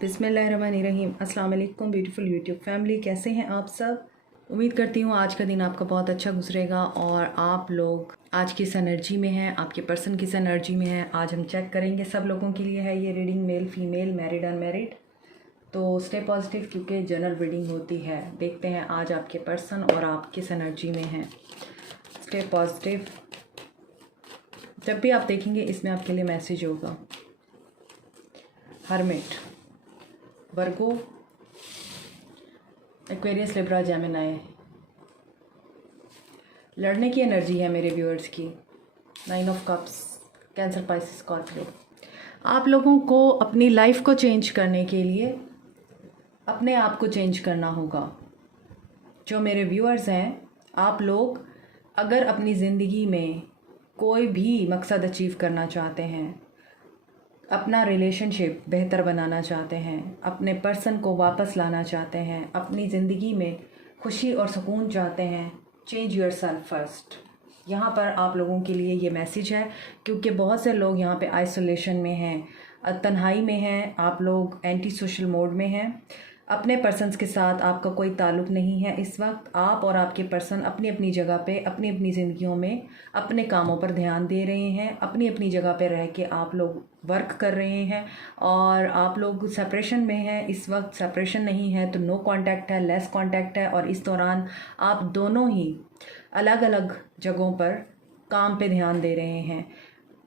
बिस्मिल्लाहिर्रहमानिर्रहीम। अस्सलाम वालेकुम ब्यूटीफुल यूट्यूब फैमिली, कैसे हैं आप सब। उम्मीद करती हूँ आज का दिन आपका बहुत अच्छा गुजरेगा और आप लोग आज किस एनर्जी में हैं, आपके पर्सन किस एनर्जी में है। आज हम चेक करेंगे, सब लोगों के लिए है ये reading, male female, married unmarried. तो स्टे पॉजिटिव क्योंकि जनरल रीडिंग होती है। देखते हैं आज आपके पर्सन और आप किस एनर्जी में हैं। Stay positive. जब भी आप देखेंगे इसमें आपके लिए मैसेज होगा। हर्मिट, वर्गो, एक्वेरियस, लिब्रा, जेमिनी। लड़ने की एनर्जी है मेरे व्यूअर्स की। 9 of cups, cancer, Pisces, Scorpio. आप लोगों को अपनी लाइफ को चेंज करने के लिए अपने आप को चेंज करना होगा। जो मेरे व्यूअर्स हैं, आप लोग अगर अपनी ज़िंदगी में कोई भी मकसद अचीव करना चाहते हैं, अपना रिलेशनशिप बेहतर बनाना चाहते हैं, अपने पर्सन को वापस लाना चाहते हैं, अपनी ज़िंदगी में खुशी और सुकून चाहते हैं, चेंज योरसेल्फ फर्स्ट। यहाँ पर आप लोगों के लिए ये मैसेज है क्योंकि बहुत से लोग यहाँ पे आइसोलेशन में हैं, तन्हाई में हैं, आप लोग एंटी सोशल मोड में हैं। अपने पर्सन्स के साथ आपका कोई ताल्लुक़ नहीं है इस वक्त। आप और आपके पर्सन अपनी अपनी जगह पे अपनी अपनी ज़िंदगियों में अपने कामों पर ध्यान दे रहे हैं। अपनी अपनी जगह पे रह के आप लोग वर्क कर रहे हैं और आप लोग सेपरेशन में हैं इस वक्त। सेपरेशन नहीं है तो नो कांटेक्ट है, लेस कांटेक्ट है। और इस दौरान आप दोनों ही अलग अलग जगहों पर काम पे ध्यान दे रहे हैं।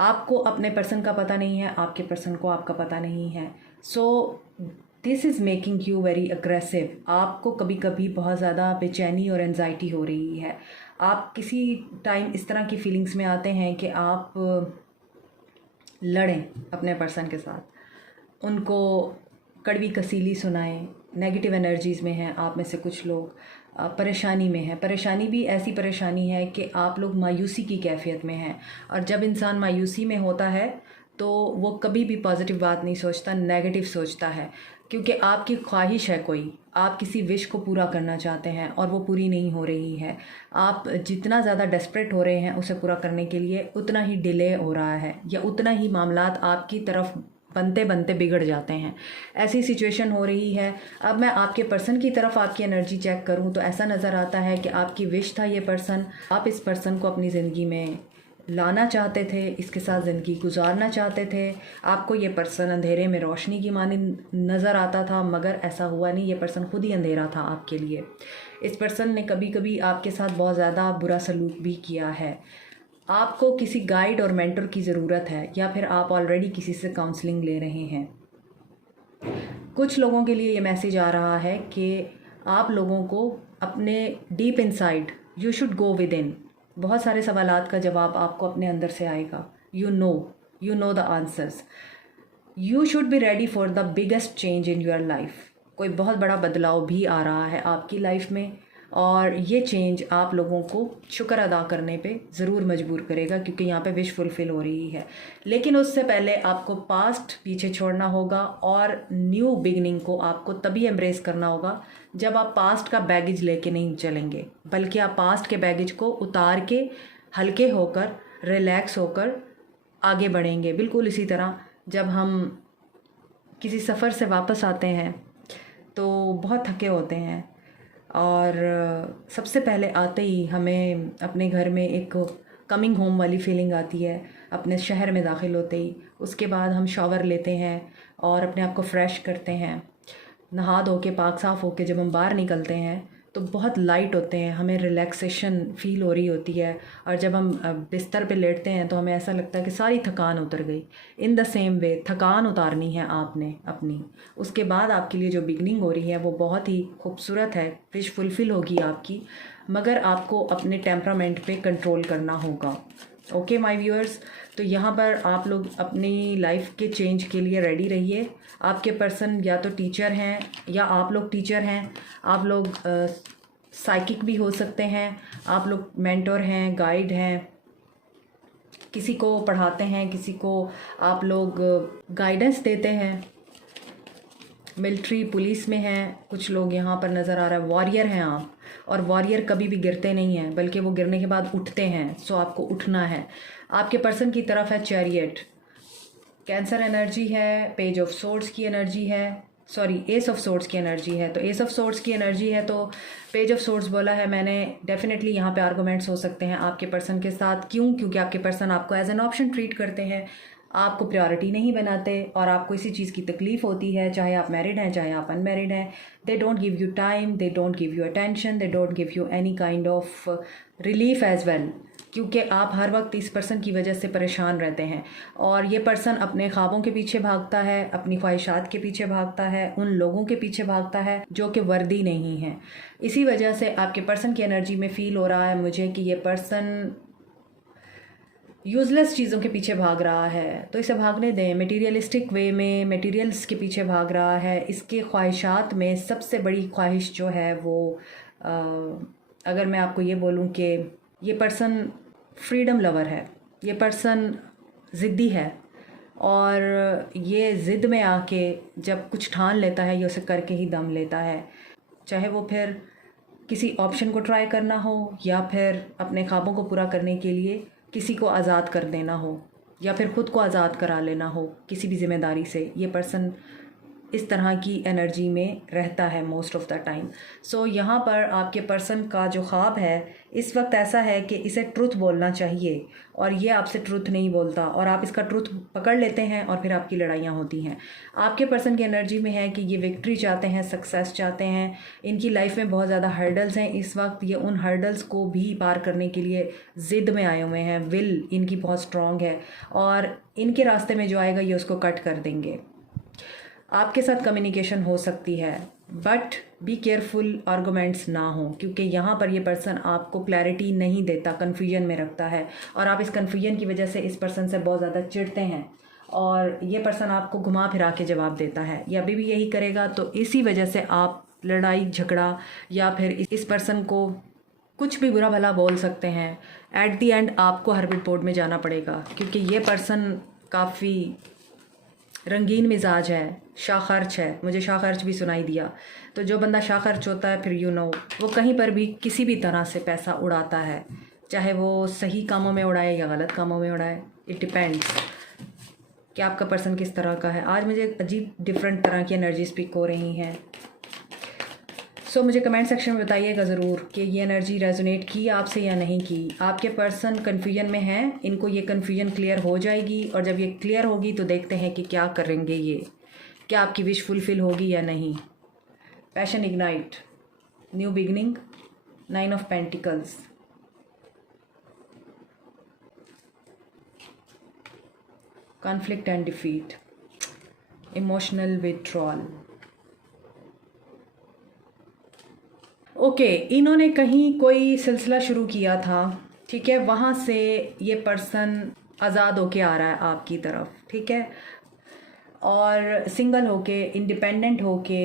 आपको अपने पर्सन का पता नहीं है, आपके पर्सन को आपका पता नहीं है। सो this is making you very aggressive. आपको कभी कभी बहुत ज़्यादा बेचैनी और एनजाइटी हो रही है। आप किसी टाइम इस तरह की फीलिंग्स में आते हैं कि आप लड़ें अपने पर्सन के साथ, उनको कड़वी कसीली सुनाएं। नेगेटिव एनर्जीज़ में हैं आप में से कुछ लोग, परेशानी में है। परेशानी भी ऐसी परेशानी है कि आप लोग मायूसी की कैफियत में हैं। और जब इंसान मायूसी में होता है तो वो कभी भी पॉजिटिव बात नहीं सोचता, नेगेटिव सोचता है। क्योंकि आपकी ख्वाहिश है कोई, आप किसी विश को पूरा करना चाहते हैं और वो पूरी नहीं हो रही है। आप जितना ज़्यादा डेस्परेट हो रहे हैं उसे पूरा करने के लिए, उतना ही डिले हो रहा है या उतना ही मामलात आपकी तरफ बनते बनते बिगड़ जाते हैं। ऐसी सिचुएशन हो रही है। अब मैं आपके पर्सन की तरफ आपकी एनर्जी चेक करूं तो ऐसा नज़र आता है कि आपकी विश था ये पर्सन, आप इस पर्सन को अपनी ज़िंदगी में लाना चाहते थे, इसके साथ ज़िंदगी गुजारना चाहते थे। आपको ये पर्सन अंधेरे में रोशनी की मानिंद नज़र आता था, मगर ऐसा हुआ नहीं। ये पर्सन खुद ही अंधेरा था आपके लिए। इस पर्सन ने कभी कभी आपके साथ बहुत ज़्यादा बुरा सलूक भी किया है। आपको किसी गाइड और मेंटर की ज़रूरत है या फिर आप ऑलरेडी किसी से काउंसलिंग ले रहे हैं। कुछ लोगों के लिए ये मैसेज आ रहा है कि आप लोगों को अपने deep inside you should go with in. बहुत सारे सवालात का जवाब आपको अपने अंदर से आएगा। You know the answers. You should be ready for the biggest change in your life. कोई बहुत बड़ा बदलाव भी आ रहा है आपकी लाइफ में और ये चेंज आप लोगों को शुक्र अदा करने पे ज़रूर मजबूर करेगा क्योंकि यहाँ पे विश फुलफ़िल हो रही है। लेकिन उससे पहले आपको पास्ट पीछे छोड़ना होगा और न्यू बिगनिंग को आपको तभी एम्ब्रेस करना होगा जब आप पास्ट का बैगेज लेके नहीं चलेंगे, बल्कि आप पास्ट के बैगेज को उतार के हल्के होकर, रिलैक्स होकर आगे बढ़ेंगे। बिल्कुल इसी तरह जब हम किसी सफ़र से वापस आते हैं तो बहुत थके होते हैं और सबसे पहले आते ही हमें अपने घर में एक कमिंग होम वाली फीलिंग आती है, अपने शहर में दाखिल होते ही। उसके बाद हम शॉवर लेते हैं और अपने आप को फ्रेश करते हैं, नहा धो के पाक साफ़ होके जब हम बाहर निकलते हैं तो बहुत लाइट होते हैं, हमें रिलैक्सेशन फ़ील हो रही होती है। और जब हम बिस्तर पे लेटते हैं तो हमें ऐसा लगता है कि सारी थकान उतर गई। इन द सेम वे थकान उतारनी है आपने अपनी। उसके बाद आपके लिए जो बिगनिंग हो रही है वो बहुत ही खूबसूरत है, विश फुलफ़िल होगी आपकी, मगर आपको अपने टेम्परामेंट पे कंट्रोल करना होगा। ओके माय व्यूअर्स, तो यहाँ पर आप लोग अपनी लाइफ के चेंज के लिए रेडी रहिए। आपके पर्सन या तो टीचर हैं या आप लोग टीचर हैं, आप लोग साइकिक भी हो सकते हैं, आप लोग मेंटर हैं, गाइड हैं, किसी को पढ़ाते हैं, किसी को आप लोग गाइडेंस देते हैं। मिलिट्री पुलिस में हैं कुछ लोग, यहाँ पर नज़र आ रहा है वॉरियर हैं आप। और वॉरियर कभी भी गिरते नहीं हैं, बल्कि वो गिरने के बाद उठते हैं। सो आपको उठना है। आपके पर्सन की तरफ है चैरियट, कैंसर एनर्जी है, पेज ऑफ सोर्ड्स की एनर्जी है, सॉरी एस ऑफ सोर्ड्स की एनर्जी है। तो एस ऑफ सोर्ड्स की एनर्जी है तो पेज ऑफ सोर्ड्स बोला है मैंने। डेफिनेटली यहाँ पे आर्गूमेंट्स हो सकते हैं आपके पर्सन के साथ। क्यों? क्योंकि आपके पर्सन आपको एज एन ऑप्शन ट्रीट करते हैं, आपको प्रायोरिटी नहीं बनाते, और आपको इसी चीज़ की तकलीफ़ होती है, चाहे आप मैरिड हैं चाहे आप अनमैरिड हैं। They don't give you time, they don't give you attention, they don't give you any kind of relief as well, क्योंकि आप हर वक्त इस पर्सन की वजह से परेशान रहते हैं। और ये पर्सन अपने ख्वाबों के पीछे भागता है, अपनी ख्वाहिशात के पीछे भागता है, उन लोगों के पीछे भागता है जो कि वर्दी नहीं है। इसी वजह से आपके पर्सन की एनर्जी में फ़ील हो रहा है मुझे कि ये पर्सन यूज़लेस चीज़ों के पीछे भाग रहा है। तो इसे भागने दें। मटेरियलिस्टिक वे में मटेरियल्स के पीछे भाग रहा है। इसके ख्वाहिशात में सबसे बड़ी ख्वाहिश जो है वो अगर मैं आपको ये बोलूँ कि ये पर्सन फ्रीडम लवर है, ये पर्सन ज़िद्दी है, और ये ज़िद में आके जब कुछ ठान लेता है ये उसे करके ही दम लेता है। चाहे वो फिर किसी ऑप्शन को ट्राई करना हो, या फिर अपने ख्वाबों को पूरा करने के लिए किसी को आज़ाद कर देना हो, या फिर ख़ुद को आज़ाद करा लेना हो किसी भी ज़िम्मेदारी से। ये पर्सन इस तरह की एनर्जी में रहता है मोस्ट ऑफ़ द टाइम। सो यहाँ पर आपके पर्सन का जो ख्वाब है इस वक्त ऐसा है कि इसे ट्रुथ बोलना चाहिए, और ये आपसे ट्रुथ नहीं बोलता, और आप इसका ट्रुथ पकड़ लेते हैं और फिर आपकी लड़ाइयाँ होती हैं। आपके पर्सन की एनर्जी में है कि ये विक्ट्री चाहते हैं, सक्सेस चाहते हैं। इनकी लाइफ में बहुत ज़्यादा हर्डल्स हैं इस वक्त। ये उन हर्डल्स को भी पार करने के लिए ज़िद में आए हुए हैं। विल इनकी बहुत स्ट्रॉन्ग है, और इनके रास्ते में जो आएगा ये उसको कट कर देंगे। आपके साथ कम्युनिकेशन हो सकती है, बट बी केयरफुल आर्गूमेंट्स ना हो, क्योंकि यहाँ पर ये पर्सन आपको क्लैरिटी नहीं देता, कन्फ्यूजन में रखता है, और आप इस कन्फ्यूजन की वजह से इस पर्सन से बहुत ज़्यादा चिढ़ते हैं, और ये पर्सन आपको घुमा फिरा के जवाब देता है। ये अभी भी यही करेगा। तो इसी वजह से आप लड़ाई झगड़ा या फिर इस पर्सन को कुछ भी बुरा भला बोल सकते हैं। एट दी एंड आपको हर्बिट बोर्ड में जाना पड़ेगा, क्योंकि ये पर्सन काफ़ी रंगीन मिजाज है, शाखर्च है। मुझे शाखर्च भी सुनाई दिया। तो जो बंदा शाखर्च होता है, फिर वो कहीं पर भी किसी भी तरह से पैसा उड़ाता है, चाहे वो सही कामों में उड़ाए या गलत कामों में उड़ाए। इट डिपेंड्स कि आपका पर्सन किस तरह का है। आज मुझे अजीब डिफरेंट तरह की एनर्जी स्पीक हो रही हैं। सो मुझे कमेंट सेक्शन में बताइएगा ज़रूर कि ये एनर्जी रेजोनेट की आपसे या नहीं की। आपके पर्सन कन्फ्यूजन में हैं, इनको ये कन्फ्यूजन क्लियर हो जाएगी, और जब ये क्लियर होगी तो देखते हैं कि क्या करेंगे ये, क्या आपकी विश फुलफिल होगी या नहीं। Passion ignite, new beginning, 9 of pentacles, conflict and defeat, emotional withdrawal. Okay, इन्होंने कहीं कोई सिलसिला शुरू किया था, ठीक है, वहाँ से ये पर्सन आज़ाद होके आ रहा है आपकी तरफ, ठीक है, और सिंगल होके, इंडिपेंडेंट होके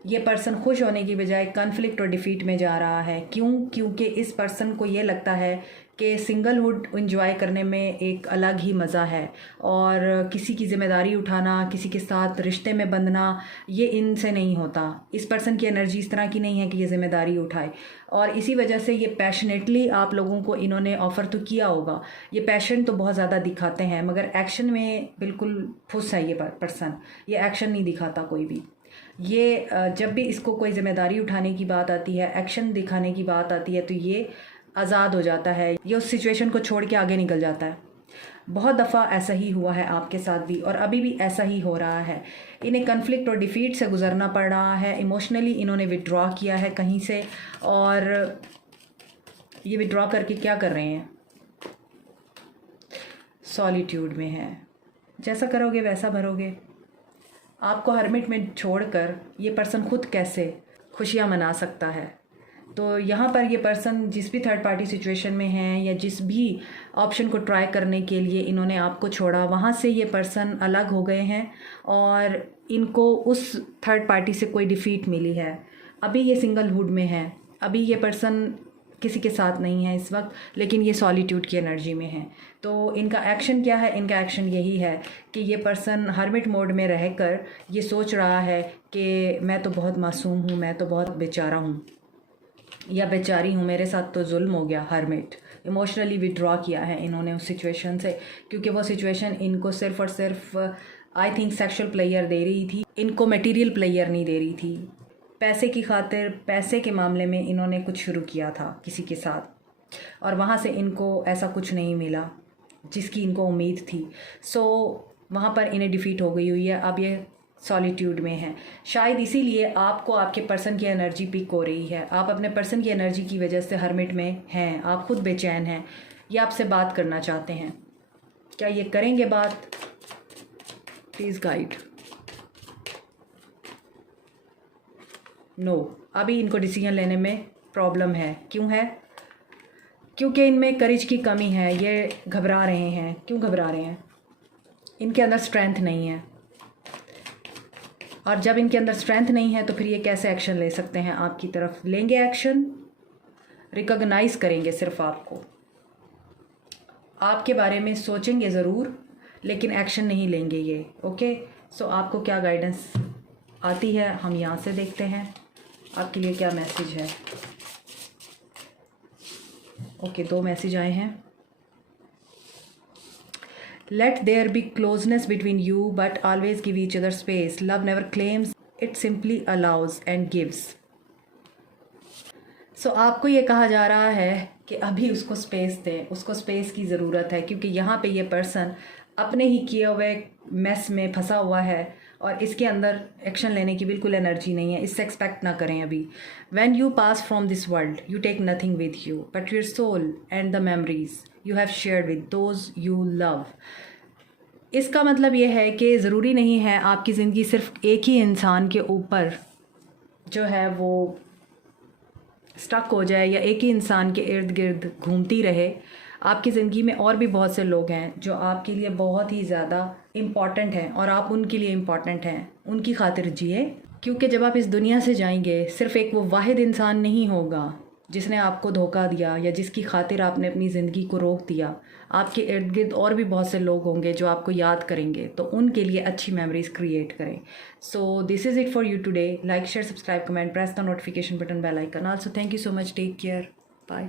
ये पर्सन खुश होने की बजाय कॉन्फ्लिक्ट और डिफीट में जा रहा है। क्यों? क्योंकि इस पर्सन को ये लगता है कि सिंगलहुड एंजॉय करने में एक अलग ही मज़ा है, और किसी की ज़िम्मेदारी उठाना, किसी के साथ रिश्ते में बंधना, ये इनसे नहीं होता। इस पर्सन की एनर्जी इस तरह की नहीं है कि ये ज़िम्मेदारी उठाए, और इसी वजह से ये पैशनेटली आप लोगों को इन्होंने ऑफ़र तो किया होगा, ये पैशन तो बहुत ज़्यादा दिखाते हैं, मगर एक्शन में बिल्कुल फुस है ये पर्सन। ये एक्शन नहीं दिखाता कोई भी। ये जब भी इसको कोई ज़िम्मेदारी उठाने की बात आती है, एक्शन दिखाने की बात आती है, तो ये आज़ाद हो जाता है, ये उस सिचुएशन को छोड़ के आगे निकल जाता है। बहुत दफ़ा ऐसा ही हुआ है आपके साथ भी, और अभी भी ऐसा ही हो रहा है। इन्हें कन्फ्लिक्ट और डिफीट से गुजरना पड़ रहा है। इमोशनली इन्होंने विड्रॉ किया है कहीं से, और ये विड्रॉ करके क्या कर रहे हैं? सॉलिट्यूड में है। जैसा करोगे वैसा भरोगे। आपको हर्मिट में छोड़कर ये पर्सन खुद कैसे खुशियाँ मना सकता है? तो यहाँ पर ये पर्सन जिस भी थर्ड पार्टी सिचुएशन में हैं, या जिस भी ऑप्शन को ट्राई करने के लिए इन्होंने आपको छोड़ा, वहाँ से ये पर्सन अलग हो गए हैं, और इनको उस थर्ड पार्टी से कोई डिफ़ीट मिली है। अभी ये सिंगलहुड में है, अभी ये पर्सन किसी के साथ नहीं है इस वक्त, लेकिन ये सॉलिट्यूड की एनर्जी में है। तो इनका एक्शन क्या है? इनका एक्शन यही है कि ये पर्सन हर्मिट मोड में रहकर ये सोच रहा है कि मैं तो बहुत मासूम हूँ, मैं तो बहुत बेचारा हूँ या बेचारी हूँ, मेरे साथ तो जुल्म हो गया। हर्मिट इमोशनली विड्रॉ किया है इन्होंने उस सिचुएशन से, क्योंकि वो सिचुएशन इनको सिर्फ़ और सिर्फ आई थिंक सेक्सुअल प्लेयर दे रही थी, इनको मटेरियल प्लेयर नहीं दे रही थी। पैसे की खातिर, पैसे के मामले में इन्होंने कुछ शुरू किया था किसी के साथ और वहाँ से इनको ऐसा कुछ नहीं मिला जिसकी इनको उम्मीद थी। सो वहाँ पर इन्हें डिफ़ीट हो गई हुई है। अब ये सॉलिट्यूड में है। शायद इसीलिए आपको आपके पर्सन की एनर्जी पिक हो रही है। आप अपने पर्सन की एनर्जी की वजह से हर्मिट में हैं, आप खुद बेचैन हैं, ये आपसे बात करना चाहते हैं। क्या ये करेंगे बात? Please guide. नो, अभी इनको डिसीजन लेने में प्रॉब्लम है। क्यों है? क्योंकि इनमें करेज की कमी है, ये घबरा रहे हैं। क्यों घबरा रहे हैं? इनके अंदर स्ट्रेंथ नहीं है, और जब इनके अंदर स्ट्रेंथ नहीं है तो फिर ये कैसे एक्शन ले सकते हैं आपकी तरफ? लेंगे एक्शन, रिकॉग्नाइज़ करेंगे, सिर्फ आपको, आपके बारे में सोचेंगे ज़रूर लेकिन एक्शन नहीं लेंगे ये। ओके, सो आपको क्या गाइडेंस आती है हम यहाँ से देखते हैं, आपके लिए क्या मैसेज है। ओके, 2 मैसेज आए हैं। Let there be closeness between you, but always give each other space. Love never claims, it simply allows and gives. So आपको ये कहा जा रहा है कि अभी उसको स्पेस दें, उसको स्पेस की ज़रूरत है, क्योंकि यहाँ पे ये पर्सन अपने ही किए हुए मेस में फंसा हुआ है और इसके अंदर एक्शन लेने की बिल्कुल एनर्जी नहीं है। इससे एक्सपेक्ट ना करें अभी। When you pass from this world, you take nothing with you, but your soul and the memories you have shared with those you love. इसका मतलब ये है कि ज़रूरी नहीं है आपकी ज़िंदगी सिर्फ एक ही इंसान के ऊपर जो है वो स्टक हो जाए या एक ही इंसान के इर्द गिर्द घूमती रहे। आपकी ज़िंदगी में और भी बहुत से लोग हैं जो आपके लिए बहुत ही ज़्यादा इम्पॉर्टेंट हैं और आप उनके लिए इम्पॉर्टेंट हैं। उनकी खातिर जिए, क्योंकि जब आप इस दुनिया से जाएंगे सिर्फ़ एक वो वाहिद इंसान नहीं होगा जिसने आपको धोखा दिया या जिसकी खातिर आपने अपनी ज़िंदगी को रोक दिया। आपके इर्द गिर्द और भी बहुत से लोग होंगे जो आपको याद करेंगे, तो उनके लिए अच्छी मेमोरीज क्रिएट करें। So this is it for you today. Like, share, subscribe, comment, press the notification button, bell icon. Also thank you so much, take care, bye.